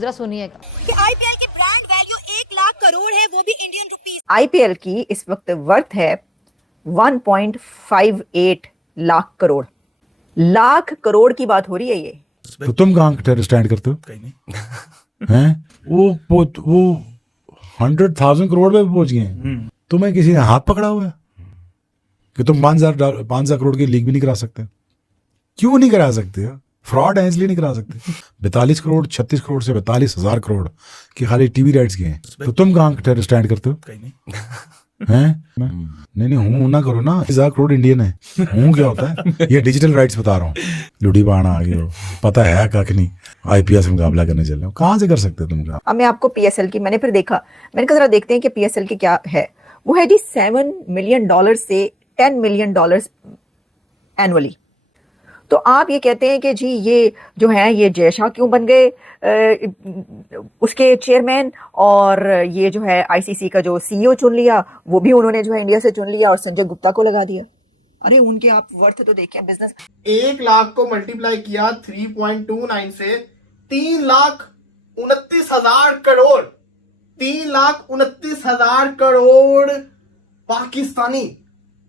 जरा सुनिएगा कि आईपीएल की ब्रांड वैल्यू 1 लाख करोड़ है, वो भी इंडियन रुपीस। आईपीएल की इस वक्त वर्थ है 1.58 लाख करोड़। लाख करोड़ की बात हो रही है ये। तो तुम कहाँ स्टैंड करते हो? कहीं नहीं। हैं? वो 100,000 करोड़ में पहुंच गए हैं। तुम्हें किसी ने हाथ पकड़ा हुआ है कि तुम 5,000 करोड़ की लीग भी नहीं करा सकते? क्यों नहीं करा सकते? फ्रॉड है इसलिए नहीं करा सकते। 42 करोड़ 36 करोड़ से 42,000 करोड़ की खाली टीवी राइट्स के हैं। तो तुम कहाँ स्टैंड करते हो? कहीं नहीं। हैं? नहीं हूँ ना करो ना। 1000 करोड़ इंडियन है। हूँ क्या होता है? ये डिजिटल राइट्स बता रहा हूँ। लुडी बाणा आ गए हो, पता है कख नहीं। आईपीएल से मुकाबला करने चल रहे हो, कहाँ से कर सकते हो तुम? अब मैं आपको पीएसएल की, मैंने फिर देखा, मैंने कहा जरा देखते हैं कि पीएसएल की क्या है। वो है जी $7 मिलियन से $10 मिलियन एनुअली। तो आप ये कहते हैं कि जी ये जो है ये जय शाह क्यों बन गए उसके चेयरमैन, और ये जो है आईसीसी का जो सीईओ चुन लिया वो भी उन्होंने जो है इंडिया से चुन लिया और संजय गुप्ता को लगा दिया। अरे उनके आप वर्थ तो देखें बिजनेस। 1 लाख को मल्टीप्लाई किया 3.29 से 3,29,000 crore. 3,29,000 crore Pakistani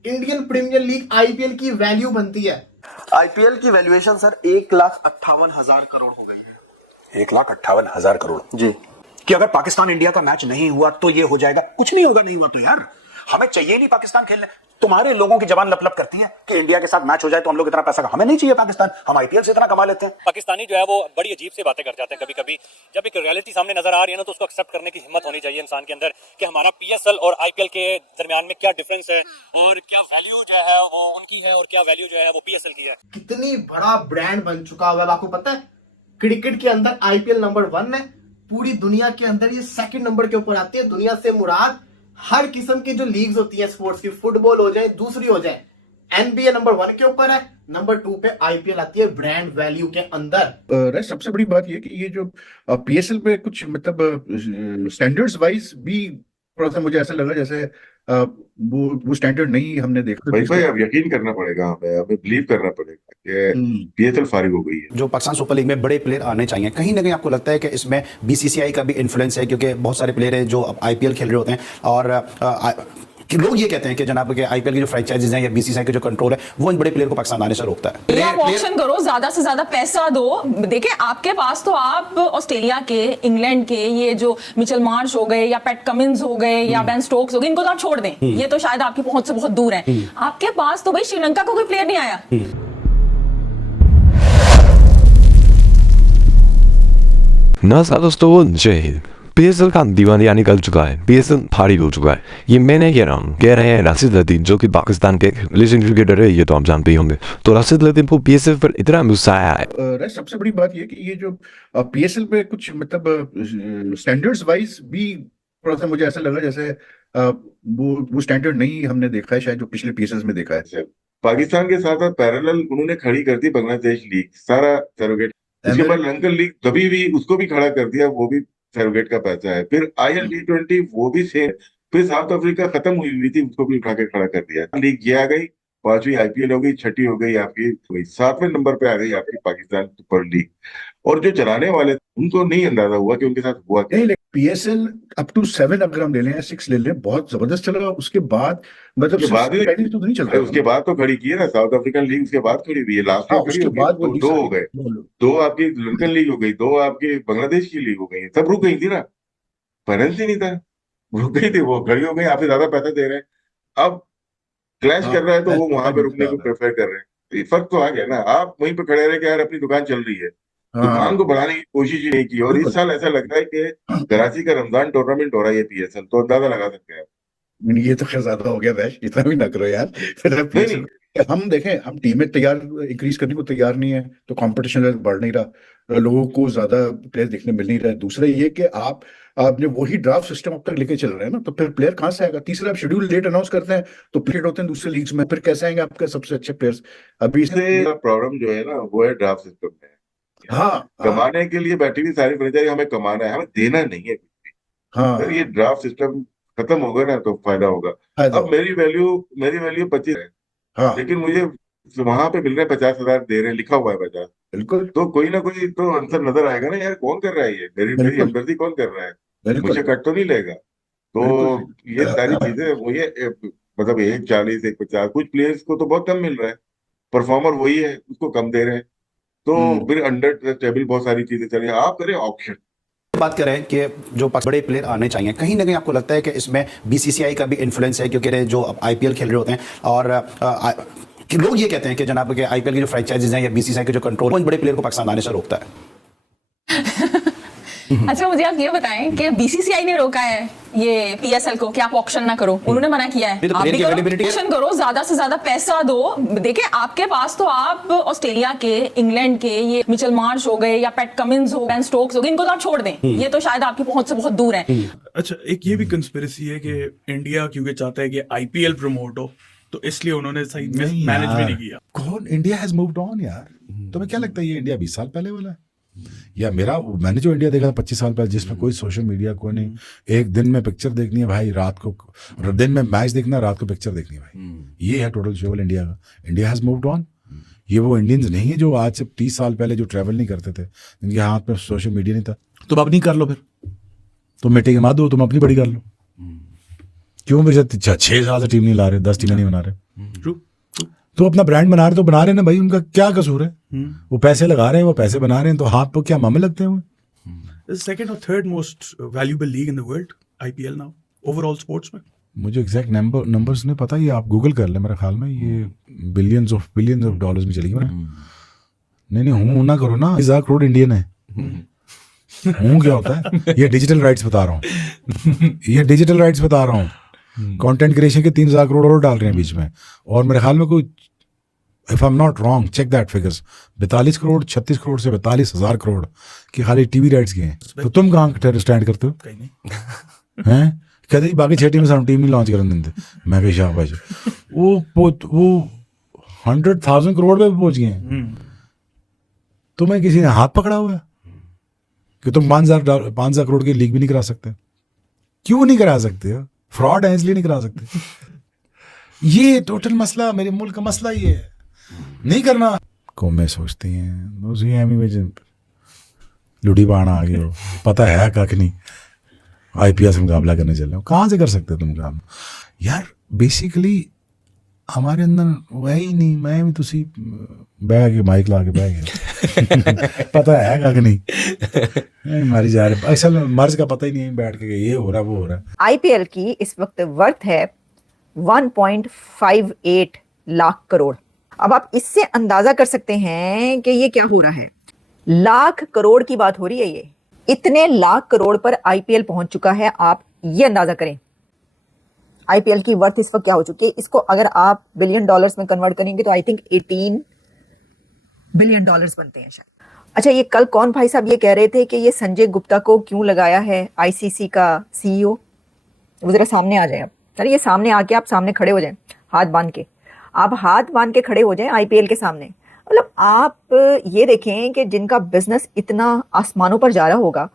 Indian Premier League IPL की वैल्यू बनती है। आईपीएल की वैल्यूएशन सर 1,58,000 करोड़ हो गई है। 1,58,000 करोड़ जी। कि अगर पाकिस्तान इंडिया का मैच नहीं हुआ तो ये हो जाएगा? कुछ नहीं होगा, नहीं हुआ तो यार हमें चाहिए नहीं पाकिस्तान खेलने। तुम्हारे लोगों की जबान लप लप करती है कि इंडिया के साथ मैच हो जाए तो हम लोग इतना पैसा, हमें नहीं चाहिए पाकिस्तान, हम आईपीएल से इतना कमा लेते हैं। पाकिस्तानी जो है वो बड़ी अजीब से बातें कर जाते हैं कभी कभी। जब एक रियलिटी सामने नजर आ रही है ना तो उसको एक्सेप्ट करने की हिम्मत होनी चाहिए इंसान के अंदर कि हमारा पीएसएल और आईपीएल के दरमियान में क्या डिफरेंस है और क्या वैल्यू जो है वो उनकी है और क्या वैल्यू जो है वो पीएसएल की है। कितनी बड़ा ब्रांड बन चुका हुआ है आपको पता है? क्रिकेट के अंदर आईपीएल नंबर 1 है, पूरी दुनिया के अंदर ये सेकंड नंबर के ऊपर आती है। दुनिया से मुराद हर किस्म की जो लीग्स होती है स्पोर्ट्स की, फुटबॉल हो जाए दूसरी हो जाए, एनबीए नंबर 1 के ऊपर है, नंबर 2 पे आईपीएल आती है ब्रांड वैल्यू के अंदर। सबसे बड़ी बात ये कि ये जो पीएसएल पे कुछ मतलब स्टैंडर्ड्स वाइज भी थोड़ा सा मुझे ऐसा लगा जैसे वो स्टैंडर्ड नहीं हमने देखा। भाई अब यकीन करना पड़ेगा, हमें बिलीव करना पड़ेगा कि पीएसएल फारिग हो गई है। जो पाकिस्तान सुपर लीग में बड़े प्लेयर आने चाहिए, कहीं ना कहीं आपको लगता है कि इसमें बीसीसीआई का भी इन्फ्लुएंस है? क्योंकि बहुत सारे प्लेयर हैं जो आईपीएल खेल रहे होते हैं और कि लोग ये कहते हैं कि जनाब के आईपीएल की जो फ्रेंचाइजीज हैं या बीसीसीआई का जो कंट्रोल है वो इन बड़े प्लेयर को पाकिस्तान आने से रोकता है। आप ऑप्शन करो, ज्यादा से ज्यादा पैसा दो। देखिए आपके पास तो आप ऑस्ट्रेलिया के, इंग्लैंड के ये जो मिचेल मार्श हो गए या पैट कमिंस हो गए या बेन स्टोक्स हो गए, इनको तो आप छोड़ दें, ये तो शायद आपकी पहुंच से बहुत दूर है। आपके पास तो भाई श्रीलंका का कोई प्लेयर नहीं आया। दोस्तों जय हिंद। पीएसएल का दीवानिया निकल चुका है, पीएसएल फारिग हो चुका है। ये मैं नहीं कह रहा हूँ, कह रहे हैं राशिद लतीफ़ जो कि पाकिस्तान के लेजेंड क्रिकेटर है, ये तो आप जानते ही होंगे। तो राशिद लतीफ़ को पीएसएल पर इतना गुस्सा आया है। सबसे बड़ी बात ये कि ये जो पीएसएल पे कुछ मतलब स्टैंडर्ड्स वाइज भी थोड़ा सा मुझे ऐसा लगा जैसे वो स्टैंडर्ड नहीं हमने देखा है शायद जो पिछले पीएसएल में देखा है। पाकिस्तान के साथ साथ पैरेलल उन्होंने खड़ी कर दी बांग्लादेश लीग, सारा सरोगेट। उसके बाद लंकन लीग कभी भी उसको भी खड़ा कर दिया, वो भी सरोगेट का पैसा है। फिर आईएल T20 वो भी सेम। फिर साउथ अफ्रीका खत्म हुई थी, उसको भी उठा के खड़ा कर दिया। लीग ये आ गई, 5वीं आईपीएल हो गई, 6ठी हो गई आपकी, 7वें नंबर पे आ गई आपकी पाकिस्तान सुपर लीग। और जो चलाने वाले उनको नहीं अंदाजा हुआ कि उनके साथ हुआ क्या। नहीं, पीएसएल अप टू 7 अगर हम ले लें, 6 ले लें, बहुत जबरदस्त चल रहा। उसके बाद मतलब तो नहीं चल रहा। उसके बाद तो खड़ी की है ना साउथ अफ्रीकन लीग, उसके बाद खड़ी हुई है। लास्ट में खड़ी होगी, दो हो गए, 2 आपकी लंकन लीग हो गई, 2 आपकी बांग्लादेश की लीग हो गई। सब रुक गई थी ना, फाइनेंस ही नहीं था, रुक गई थी, वो खड़ी हो गई। आपसे ज्यादा पैसा दे रहे हैं, अब क्लैश कर रहा है तो वो वहां पे रुकने को प्रेफर कर रहे हैं। फर्क तो आ गया ना। आप वहीं पे खड़े रहे कि यार अपनी दुकान चल रही है, दुकान को बढ़ाने की कोशिश ही नहीं की। और इस साल ऐसा लगता है कि कराची का रमजान टूर्नामेंट हो रहा है ये पीएसएल, तो अंदाजा लगा सकते हैं। ये तो खैर ज्यादा हो गया वैश, इतना भी ना करो यार। फिर हम देखें, हम टीमें तैयार इंक्रीज करने को तैयार नहीं है, तो कंपटीशन बढ़ नहीं रहा, लोगों को ज्यादा प्लेयर देखने मिल नहीं रहा है। दूसरा ये कि आपने वही ड्राफ्ट सिस्टम अब तक लेके चल रहे हैं ना, तो फिर प्लेयर कहाँ से आएगा? तीसरा, आप शेड्यूल लेट अनाउंस करते हैं तो प्लेयर होते हैं दूसरे लीग्स में, फिर कैसे आएंगे आपके सबसे अच्छे प्लेयर्स? अभी इससे प्रॉब्लम जो है ना वो है ड्राफ्ट सिस्टम में। हाँ, कमाने के लिए बैठी हुई सारी फ्रेंचाइजी, हमें कमाना है, हमें देना नहीं है कुछ भी। अगर ये ड्राफ्ट सिस्टम खत्म होगा ना तो फायदा होगा। अब मेरी वैल्यू 25 है, लेकिन मुझे तो वहां पे मिल रहे हैं 50,000 दे रहे हैं, लिखा हुआ है 50। बिल्कुल तो कोई ना कोई तो आंसर नजर आएगा ना यार, कौन कर रहा है ये, मेरी हमदर्दी कौन कर रहा है, मुझे कट तो नहीं लेगा। तो ये सारी चीजें वो ये मतलब 1,40 1,50, कुछ प्लेयर्स को तो बहुत कम मिल रहा है, परफॉर्मर वही है उसको कम दे रहे हैं। तो फिर अंडर टेबल बहुत सारी चीजें चल रही है, आप करें ऑप्शन। बात करें कि जो बड़े प्लेयर आने चाहिए, कहीं ना कहीं आपको लगता है कि इसमें बीसीसीआई का भी इन्फ्लुएंस है, क्योंकि जो आईपीएल खेल रहे होते हैं और कि लोग ये कहते हैं कि जनाब के आईपीएल की जो फ्रेंचाइजीज हैं या बीसीसीआई के जो कंट्रोल उन बड़े प्लेयर को पाकिस्तान आने से रोकता है। अच्छा, मुझे आप ये बताएं कि बीसीसीआई ने रोका है ये पीएसएल को कि आप ऑक्शन ना करो, उन्होंने मना किया है। आप भी करो, ऑक्शन करो, ज्यादा से ज्यादा पैसा दो। देखिए आपके पास तो आप ऑस्ट्रेलिया के, इंग्लैंड के ये मिचेल मार्श हो गए या पैट कमिंस हो, बेन स्टोक्स हो गए, इनको तो आप छोड़ दें, ये तो शायद आपकी पहुंच से बहुत दूर है। अच्छा, एक ये भी कंस्पिरेसी है कि इंडिया क्योंकि चाहता है कि आईपीएल प्रमोट हो, तो इसलिए उन्होंने सही मैनेज भी नहीं किया। कौन इंडिया हैज मूव्ड ऑन यार, तुम्हें क्या लगता है ये इंडिया 20 साल पहले वाला है? या मैंने जो इंडिया देखा था 25 साल पहले, जिसमें कोई सोशल मीडिया कोई नहीं, एक दिन में पिक्चर देखनी है भाई, रात को दिन में मैच देखना, रात को पिक्चर देखनी है भाई, ये है टोटल शेड्यूल इंडिया का। India has moved on. ये वो इंडियंस नहीं है जो आज से 30 साल पहले जो ट्रैवल नहीं करते थे, जिनके हाथ में सोशल मीडिया नहीं था। तुम अपनी कर लो, फिर तुम मिट्टी के मार दो, तुम अपनी बड़ी कर लो। क्यों मेरे 6 साल से टीम नहीं ला रहे, 10 टीमें नहीं बना रहे? तो अपना ब्रांड बना रहे तो बना रहे ना भाई, उनका क्या कसूर है? वो पैसे लगा रहे हैं, वो पैसे बना रहे हैं, तो हाथ पे क्या मामे लगते हैं? सेकंड और third most valuable league in the world IPL now, overall sports में। मुझे एग्जैक्ट नंबर्स नहीं पता, ये आप गूगल कर ले, मेरे ख्याल में ये बिलियंस ऑफ डॉलर्स में चली गई। नहीं हूँ ना करो ना, 1,000 करोड़ इंडियन है। हूँ क्या होता है? ये डिजिटल राइट्स बता रहा हूँ, ये डिजिटल राइट्स बता रहा हूँ। कंटेंट क्रिएशन के 3,000 करोड़ और डाल रहे हैं बीच में, और मेरे ख्याल में कोई, if I am not wrong, check that figures, 42 crore 36 crore से 42,000 करोड़ की खाली टीवी राइट्स के हैं। तो तुम कहाँ स्टैंड करते हो? कहीं नहीं हैं? कहते बाकी 6 टीम में टीम नहीं लॉन्च करने देते। मैं कही शाबाश, वो 100,000 करोड़ पे पहुंच गए हैं। तुम्हें किसी ने हाथ पकड़ा हुआ है कि तुम 5,000 करोड़ की लीग भी नहीं करा सकते? क्यों नहीं करा सकते? फ्रॉड है इसलिए नहीं करा सकते। ये टोटल मसला, मेरे मुल्क का मसला ये है, नहीं करना। कौमें सोचती हैं लुड़ी बाणा आ गए हो, पता है कख नहीं, आईपीएल से मुकाबला करने चल रहे हो, कहाँ से कर सकते हो तुम काम? यार बेसिकली हमारे अंदर वही नहीं, मैं भी तुसी बह के माइक ला के बह गया पता है कख नहीं, मारी जा रहे, असल मर्ज का पता ही नहीं बैठ के ये हो रहा वो हो रहा। आईपीएल की इस वक्त वर्थ है 1.58 लाख करोड़। अब आप इससे अंदाजा कर सकते हैं कि ये क्या हो रहा है। लाख करोड़ की बात हो रही है, ये इतने लाख करोड़ पर आईपीएल पहुंच चुका है। आप ये अंदाजा करें आईपीएल की वर्थ इस वक्त क्या हो चुकी है। इसको अगर आप बिलियन डॉलर्स में कन्वर्ट करेंगे तो आई थिंक 18 बिलियन डॉलर्स बनते हैं शायद। अच्छा, ये कल कौन भाई साहब ये कह रहे थे कि ये संजय गुप्ता को क्यों लगाया है आईसीसी का सीईओ? वो जरा सामने आ जाए। अरे ये सामने आके आप सामने खड़े हो जाएं, हाथ बांध के, आप हाथ बांध के खड़े हो जाएं आईपीएल के सामने। मतलब आप ये देखें कि जिनका बिजनेस इतना आसमानों पर जा रहा होगा,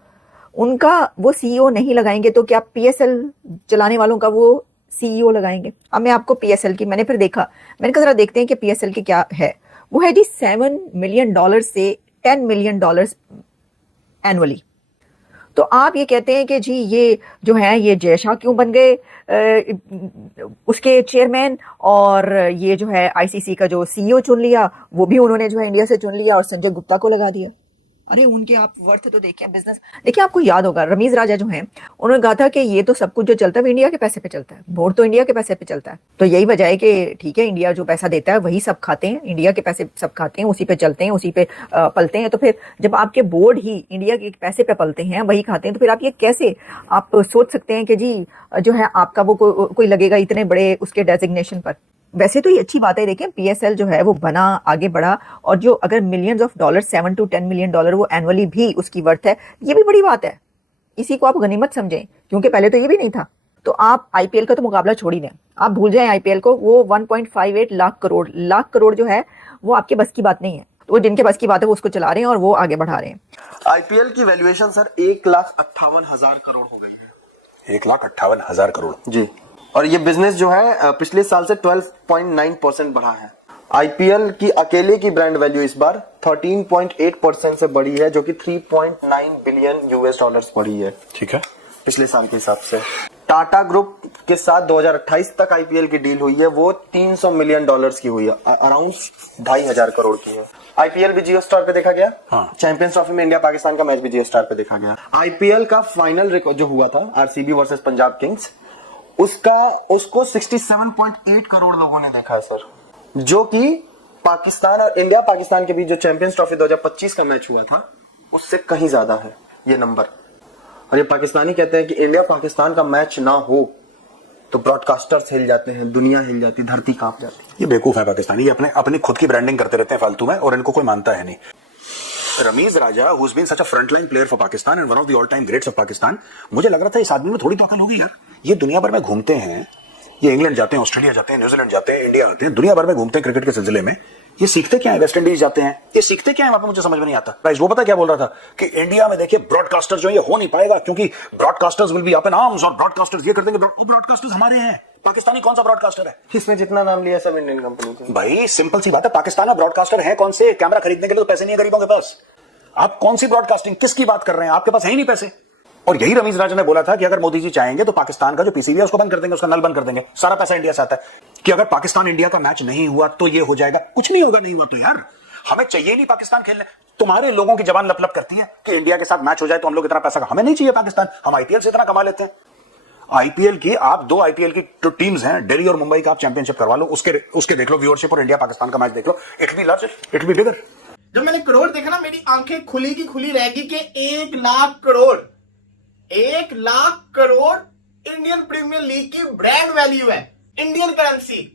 उनका वो सीईओ नहीं लगाएंगे तो क्या पीएसएल चलाने वालों का वो सीईओ लगाएंगे? अब मैं आपको पीएसएल की, मैंने फिर देखा, मैंने कहा जरा देखते हैं कि पीएसएल की क्या है। वो है जी $7 मिलियन से $10 मिलियन एनुअली। तो आप ये कहते हैं कि जी ये जो है ये जयशाह क्यों बन गए उसके चेयरमैन, और ये जो है आईसीसी का जो सीईओ चुन लिया वो भी उन्होंने जो है इंडिया से चुन लिया और संजय गुप्ता को लगा दिया। अरे उनके आप वर्थ तो देखिए, बिजनेस देखिए। आपको याद होगा रमीज राजा जो हैं, उन्होंने कहा था कि ये तो सब कुछ जो चलता है वो इंडिया के पैसे पे चलता है, बोर्ड तो इंडिया के पैसे पे चलता है। तो यही वजह है कि ठीक है, इंडिया जो पैसा देता है वही सब खाते हैं, इंडिया के पैसे सब खाते हैं, उसी पे चलते हैं, उसी पे पलते हैं। तो फिर जब आपके बोर्ड ही इंडिया के पैसे पे पलते हैं, वही खाते हैं, तो फिर आप ये कैसे आप सोच सकते हैं कि जी जो है आपका वो कोई लगेगा इतने बड़े उसके डेजिग्नेशन पर? वैसे तो ये अच्छी बात है। देखें पीएसएल जो है वो बना, आगे बढ़ा, और जो अगर millions of dollar, $7 to 10 million वो एनुअली भी उसकी वर्थ है, ये भी बड़ी बात है। इसी को आप गनीमत समझें, क्योंकि पहले तो ये भी नहीं था। तो आप आईपीएल का तो मुकाबला छोड़ ही दें, आप भूल जाएं आईपीएल को। वो 1.58 लाख करोड़ जो है वो आपके बस की बात नहीं है। तो वो जिनके बस की बात है वो उसको चला रहे हैं और वो आगे बढ़ा रहे हैं। आईपीएल की वैल्यूएशन सर 1,58,000 करोड़ हो गई है। 1,58,000 करोड़ जी। और ये बिजनेस जो है पिछले साल से 12.9% बढ़ा है। आईपीएल की अकेले की ब्रांड वैल्यू इस बार 13.8% से बढ़ी है, जो कि 3.9 बिलियन यूएस डॉलर्स बढ़ी है। ठीक है, पिछले साल के हिसाब से। टाटा ग्रुप के साथ 2028 तक आईपीएल की डील हुई है, वो 300 मिलियन डॉलर्स की हुई है, अराउंड 2,500 करोड़ की है। आईपीएल भी जियो स्टार पे देखा गया। चैंपियंस ट्रॉफी में इंडिया पाकिस्तान का मैच भी जियो स्टार पे देखा गया। आईपीएल का फाइनल रिकॉर्ड जो हुआ था आरसीबी वर्सेस पंजाब किंग्स, उसको 67.8 करोड़ लोगों ने देखा है सर, जो कि पाकिस्तान और इंडिया पाकिस्तान के बीच जो चैंपियंस ट्रॉफी 2025 का मैच हुआ था उससे कहीं ज्यादा है ये नंबर। और ये पाकिस्तानी कहते हैं कि इंडिया पाकिस्तान का मैच ना हो तो ब्रॉडकास्टर्स हिल जाते हैं, दुनिया हिल जाती, धरती कांप जाती है। ये बेवकूफ है पाकिस्तानी, ये अपनी खुद की ब्रांडिंग करते रहते हैं फालतू में, और इनको कोई मानता है नहीं। रमीज राजा, who's been such a frontline player for Pakistan and one of the all time greats of Pakistan, मुझे लग रहा था इस आदमी में थोड़ी तो अकल होगी यार। ये दुनिया भर में घूमते हैं, ये इंग्लैंड जाते हैं, ऑस्ट्रेलिया जाते हैं, न्यूजीलैंड जाते हैं, इंडिया आते हैं, दुनिया भर में घूमते हैं क्रिकेट के सिलसिले में। ये सीखते क्या है? वेस्ट इंडीज जाते हैं, ये सीखते क्या है वहां पे? मुझे समझ में नहीं आता। गाइस, वो पता क्या बोल रहा था कि इंडिया में देखिए ब्रॉडकास्टर जो है ये हो नहीं पाएगा, क्योंकि broadcasters will be up in arms और ब्रॉडकास्टर्स ये कर देंगे। ब्रॉडकास्टर्स हमारे हैं, पाकिस्तानी कौन सा ब्रॉडकास्टर है? इसमें जितना नाम लिया सब इंडियन कंपनी के। भाई सिंपल सी बात है, पाकिस्तान में ब्रॉडकास्टर है कौन से? कैमरा खरीदने के लिए तो पैसे नहीं है गरीबों के पास। आप कौन सी ब्रॉडकास्टिंग, किसकी बात कर रहे हैं? आपके पास है ही नहीं पैसे। और यही रमीज राजा ने बोला था कि अगर मोदी जी चाहेंगे तो पाकिस्तान का जो पीसीबी है उसको बंद कर देंगे, उसका नल बंद कर देंगे, सारा पैसा इंडिया से आता है। कि अगर पाकिस्तान इंडिया का मैच नहीं हुआ तो ये हो जाएगा। कुछ नहीं होगा, नहीं हुआ तो यार हमें चाहिए नहीं पाकिस्तान खेलने। तुम्हारे लोगों की जबान लप लप करती है कि इंडिया के साथ मैच हो जाए तो हम लोग इतना पैसा, हमें नहीं चाहिए पाकिस्तान, हम आईपीएल से इतना कमा लेते हैं। आईपीएल की आप दो आईपीएल की जो टीम्स हैं, दिल्ली और मुंबई का, आप चैंपियनशिप करवा लो, उसके देख लो व्यूअरशिप, और इंडिया पाकिस्तान का मैच देख लो, it will be large, it will be bigger. जब मैंने करोड़ देखा ना, मेरी आंखें खुली की खुली रहेगी कि 1 lakh crore, 1 lakh crore Indian Premier League की ब्रांड वैल्यू है, इंडियन करेंसी।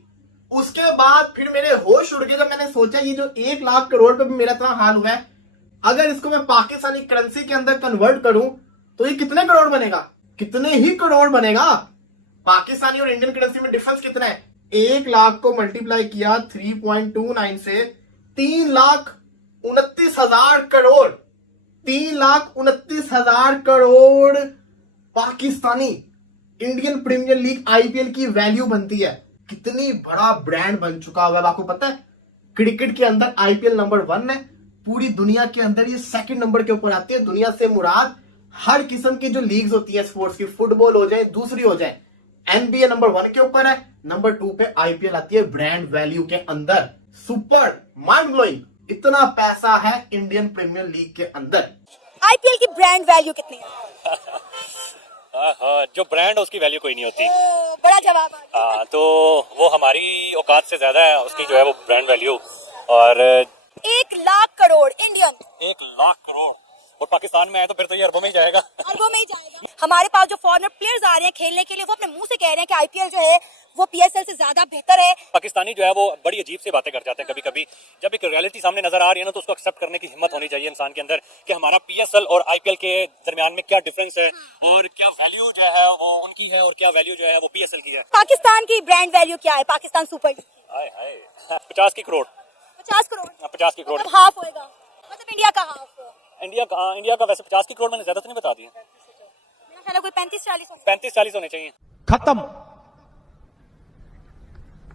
उसके बाद फिर मेरे होश उड़ गए जब मैंने सोचा ये जो 1 लाख करोड़ पे भी मेरा इतना हाल हुआ है, अगर इसको मैं पाकिस्तानी करेंसी के अंदर कन्वर्ट करूं तो ये कितने करोड़ बनेगा? कितने ही करोड़ बनेगा। पाकिस्तानी और इंडियन करेंसी में डिफरेंस कितना है? 1 लाख को मल्टीप्लाई किया 3.29 से 3,29,000 crore, 3,29,000 crore Pakistani Indian Premier League IPL की वैल्यू बनती है। कितनी बड़ा ब्रांड बन चुका हुआ है आपको पता है? क्रिकेट के अंदर आईपीएल नंबर 1 है, पूरी दुनिया के अंदर ये सेकंड नंबर के ऊपर आती है। दुनिया से मुराद हर किस्म की जो लीग्स होती है स्पोर्ट्स की, फुटबॉल हो जाए, दूसरी हो जाए, एनबीए नंबर 1 के ऊपर है, नंबर 2 पे आईपीएल आती है ब्रांड वैल्यू के अंदर। सुपर, माइंड ब्लोइंग, इतना पैसा है इंडियन प्रीमियर लीग के अंदर। आईपीएल की ब्रांड वैल्यू कितनी है? जो ब्रांड है उसकी वैल्यू कोई नहीं होती। बड़ा जवाब आ गया। तो वो हमारी औकात से ज्यादा है उसकी जो है वो ब्रांड वैल्यू। और 1 लाख करोड़ इंडियन, 1 लाख करोड़ और पाकिस्तान में है तो फिर तो ये अरबों में ही जाएगा। अरबों में ही जाएगा। हमारे पास जो फॉरेनर प्लेयर्स आ रहे हैं खेलने के लिए, वो अपने मुंह से कह रहे हैं कि आईपीएल जो है वो पीएसएल से ज्यादा बेहतर है। पाकिस्तानी जो है वो बड़ी अजीब सी बातें कर जाते हैं कभी कभी। जब एक रियलिटी सामने नजर आ रही है ना तो उसको एक्सेप्ट करने की हिम्मत होनी चाहिए इंसान के अंदर कि हमारा पीएसएल और आईपीएल के दरमियान में क्या डिफरेंस है और क्या वैल्यू जो है वो उनकी है और क्या वैल्यू जो है वो पीएसएल की है। पाकिस्तान की ब्रांड वैल्यू क्या है? पाकिस्तान सुपर लीग 50 की करोड़, 50 करोड़, 50 की करोड़, मतलब हाफ होएगा, मतलब इंडिया का हाफ। इंडिया का वैसे 50 की करोड़ मैंने ज्यादा तो नहीं बता दिया, मेरा ख्याल है कोई 35-40 होगा। 35-40 होने चाहिए। खत्म,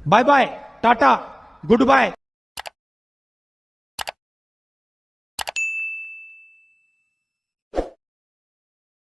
bye bye, tata, good bye.